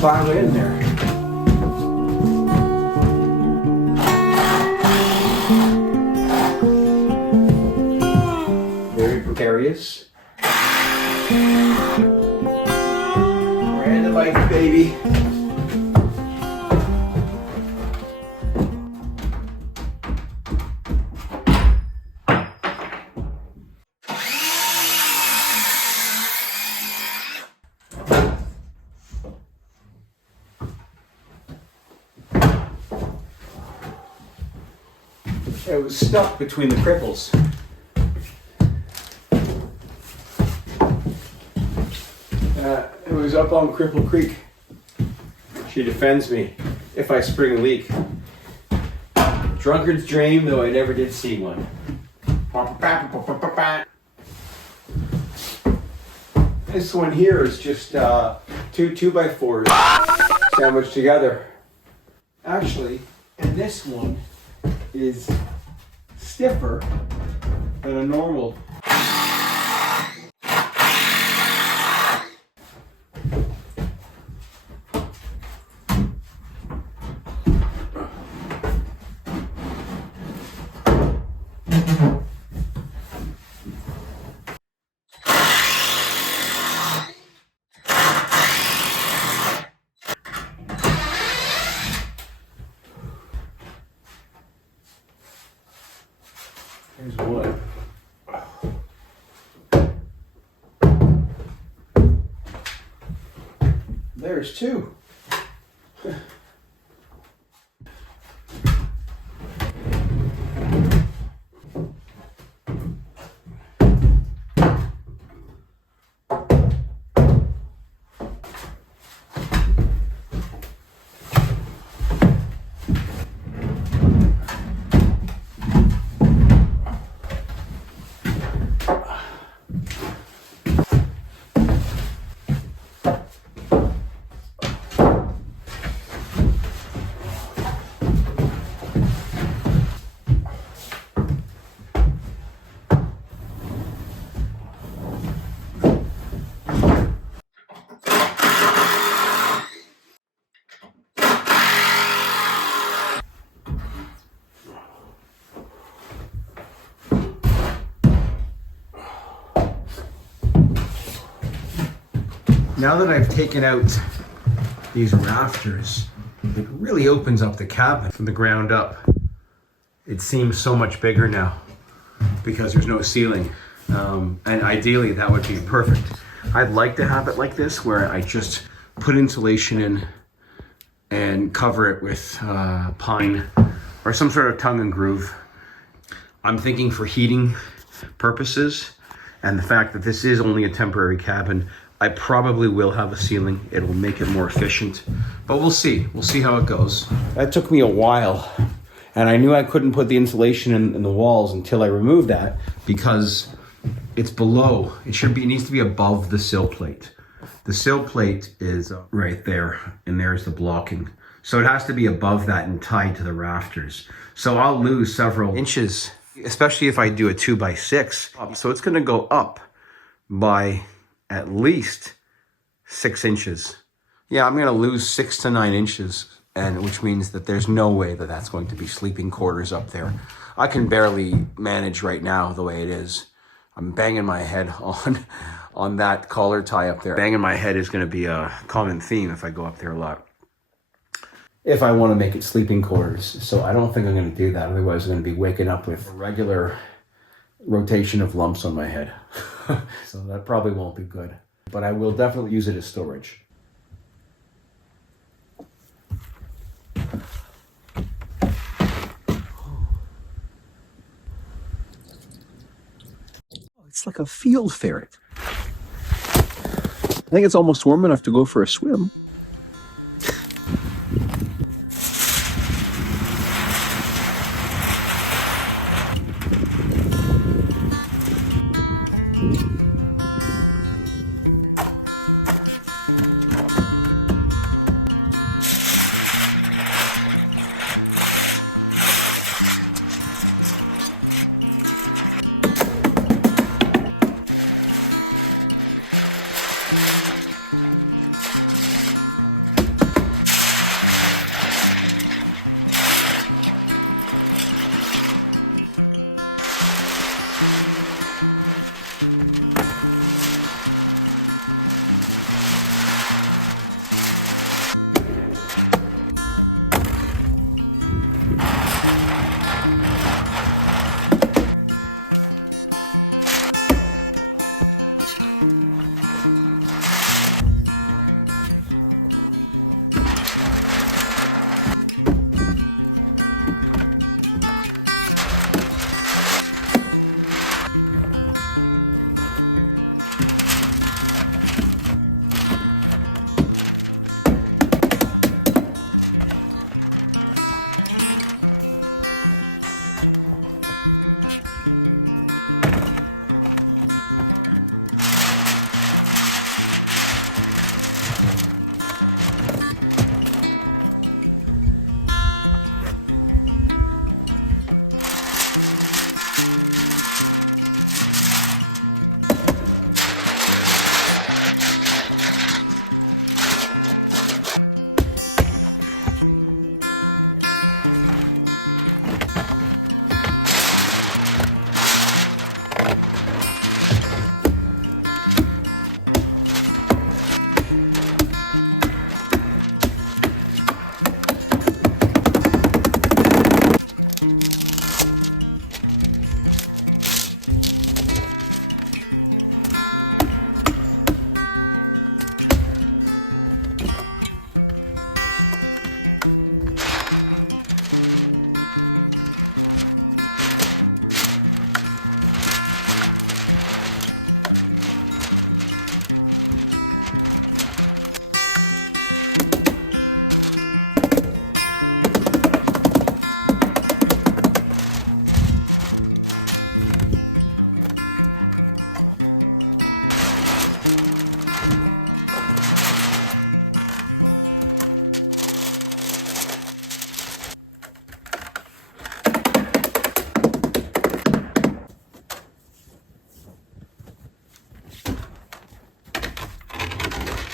Finally in there. Very precarious. We're in the bike, baby. It was stuck between the cripples. It was up on Cripple Creek. She defends me if I spring a leak. Drunkard's dream, though I never did see one. This one here is just two 2x4s sandwiched together. Actually, and this one is stiffer than a normal. Here's one. There's two. Now that I've taken out these rafters, it really opens up the cabin from the ground up. It seems so much bigger now because there's no ceiling. And ideally that would be perfect. I'd like to have it like this where I just put insulation in and cover it with pine or some sort of tongue and groove. I'm thinking for heating purposes and the fact that this is only a temporary cabin, I probably will have a ceiling. It'll make it more efficient, but we'll see. We'll see how it goes. That took me a while, and I knew I couldn't put the insulation in the walls until I removed that because it's below. It needs to be above the sill plate. The sill plate is right there, and there's the blocking. So it has to be above that and tied to the rafters. So I'll lose several inches, especially if I do a 2x6. So it's gonna go up by at least 6 inches. Yeah, I'm gonna lose 6 to 9 inches, and which means that there's no way that that's going to be sleeping quarters up there. I can barely manage right now the way it is. I'm banging my head on that collar tie up there. Banging my head is gonna be a common theme if I go up there a lot. If I wanna make it sleeping quarters. So I don't think I'm gonna do that. Otherwise I'm gonna be waking up with a regular rotation of lumps on my head. So that probably won't be good, but I will definitely use it as storage. like a field ferret. I think it's almost warm enough to go for a swim.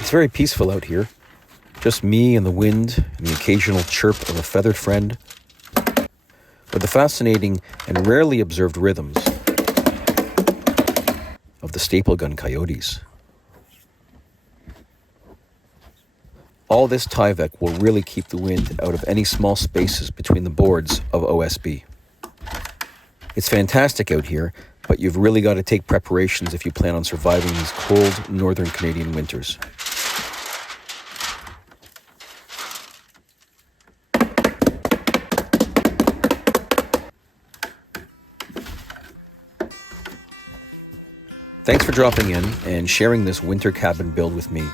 It's very peaceful out here. Just me and the wind and the occasional chirp of a feathered friend. But the fascinating and rarely observed rhythms of the staple gun coyotes. All this Tyvek will really keep the wind out of any small spaces between the boards of OSB. It's fantastic out here, but you've really got to take preparations if you plan on surviving these cold northern Canadian winters. Thanks for dropping in and sharing this winter cabin build with me.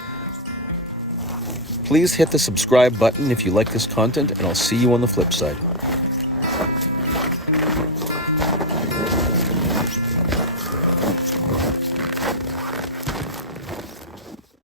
Please hit the subscribe button if you like this content, and I'll see you on the flip side.